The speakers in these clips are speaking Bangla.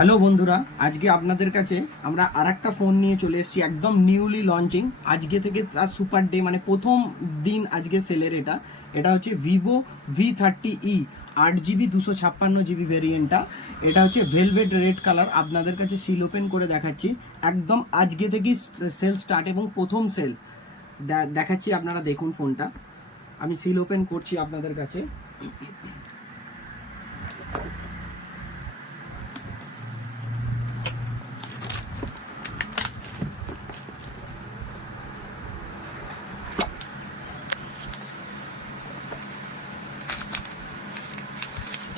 হ্যালো বন্ধুরা, আজকে আপনাদের কাছে আমরা আরেকটা ফোন নিয়ে চলে এসেছি, একদম নিউলি লঞ্চিং। আজকে থেকে তার সুপার ডে, মানে প্রথম দিন আজকে সেলের। এটা হচ্ছে ভিভো V30e 8GB 256GB ভেরিয়েন্টটা। এটা হচ্ছে ভেলভেট রেড কালার। আপনাদের কাছে সিল ওপেন করে দেখাচ্ছি, একদম আজকে থেকেই সেল স্টার্ট এবং প্রথম সেল দেখাচ্ছি। আপনারা দেখুন ফোনটা, আমি সিল ওপেন করছি আপনাদের কাছে।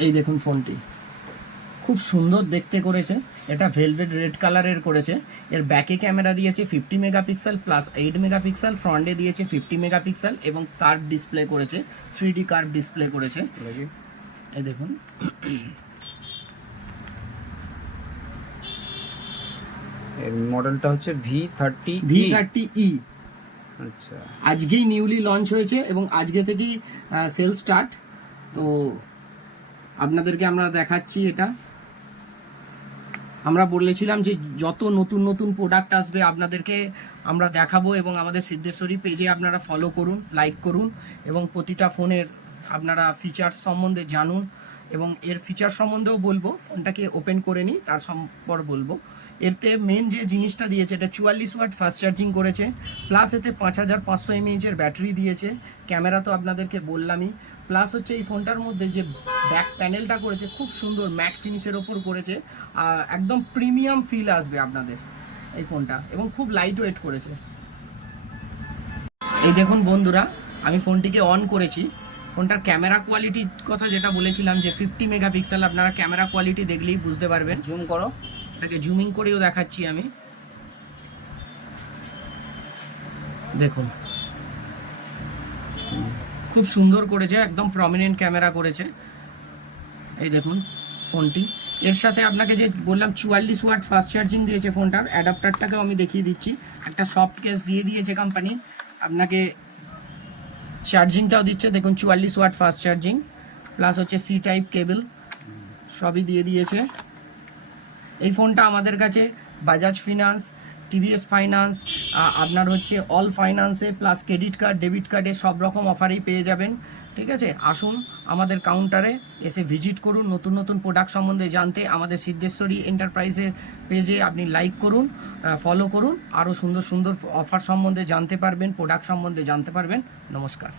এই দেখুন ফোনটি খুব সুন্দর দেখতে করেছে। এটা ভেলভেট রেড কালারের করেছে। এর ব্যাকে ক্যামেরা দিয়েছে 50 মেগাপিক্সেল প্লাস 8 মেগাপিক্সেল, ফ্রন্টে দিয়েছে 50 মেগাপিক্সেল এবং কার্ভ ডিসপ্লে করেছে, 3D কার্ভ ডিসপ্লে করেছে। এই দেখুন, এর মডেলটা হচ্ছে V30e। আচ্ছা, আজকেই নিউলি লঞ্চ হয়েছে এবং আজকে থেকেই সেল স্টার্ট। তো আপনাদেরকে আমরা দেখাচ্ছি। এটা আমরা বলেছিলাম যে যত নতুন নতুন প্রোডাক্ট আসবে আপনাদেরকে আমরা দেখাবো, এবং আমাদের সিদ্ধেশ্বরী পেজে আপনারা ফলো করুন, লাইক করুন এবং প্রতিটা ফোনের আপনারা ফিচার্স সম্বন্ধে জানুন। এবং এর ফিচার সম্বন্ধেও বলবো, ফোনটাকে ওপেন করে নিই তার সম্পর বলবো। এতে মেন যে জিনিসটা দিয়েছে, এটা 44 ওয়াট ফাস্ট চার্জিং করেছে, প্লাস এতে 5500 mAh এর ব্যাটারি দিয়েছে। ক্যামেরা তো আপনাদেরকে বললামই, প্লাস হচ্ছে এই ফোনটার মধ্যে যে ব্যাক প্যানেলটা করেছে খুব সুন্দর ম্যাট ফিনিশের ওপর করেছে। একদম প্রিমিয়াম ফিল আসবে আপনাদের এই ফোনটা, এবং খুব লাইট ওয়েট করেছে। এই দেখুন বন্ধুরা, আমি ফোনটিকে অন করেছি। ফোনটার ক্যামেরা কোয়ালিটির কথা যেটা বলেছিলাম যে 50 মেগাপিক্সেল, আপনারা ক্যামেরা কোয়ালিটি দেখলেই বুঝতে পারবেন। জুম করো, এটাকে জুমিং করেও দেখাচ্ছি আমি। দেখুন খুব সুন্দর করেছে, একদম প্রমিনেন্ট ক্যামেরা করেছে। এই দেখুন ফোনটি, এর সাথে আপনাকে যে বললাম 44 ওয়াট ফাস্ট চার্জিং দিয়েছে ফোনটার। অ্যাডাপ্টারটাকেও আমি দেখিয়ে দিচ্ছি, একটা সফট কেস দিয়ে দিয়েছে কোম্পানি, আপনাকে চার্জিংটাও দিচ্ছে। দেখুন 44 ওয়াট ফাস্ট চার্জিং, প্লাস হচ্ছে সি টাইপ কেবল, সবই দিয়ে দিয়েছে। এই ফোনটা আমাদের কাছে বাজাজ ফিনান্স, টিভিএস ফাইন্যান্স, আপনার হচ্ছে অল ফাইন্যান্সে, প্লাস ক্রেডিট কার্ড, ডেবিট কার্ডে সব রকম অফারেই পেয়ে যাবেন। ঠিক আছে, আসুন আমাদের কাউন্টারে এসে ভিজিট করুন। নতুন নতুন প্রোডাক্ট সম্বন্ধে জানতে আমাদের সিদ্ধেশ্বরী এন্টারপ্রাইজের পেজে আপনি লাইক করুন, ফলো করুন। আরও সুন্দর সুন্দর অফার সম্বন্ধে জানতে পারবেন, প্রোডাক্ট সম্বন্ধে জানতে পারবেন। নমস্কার।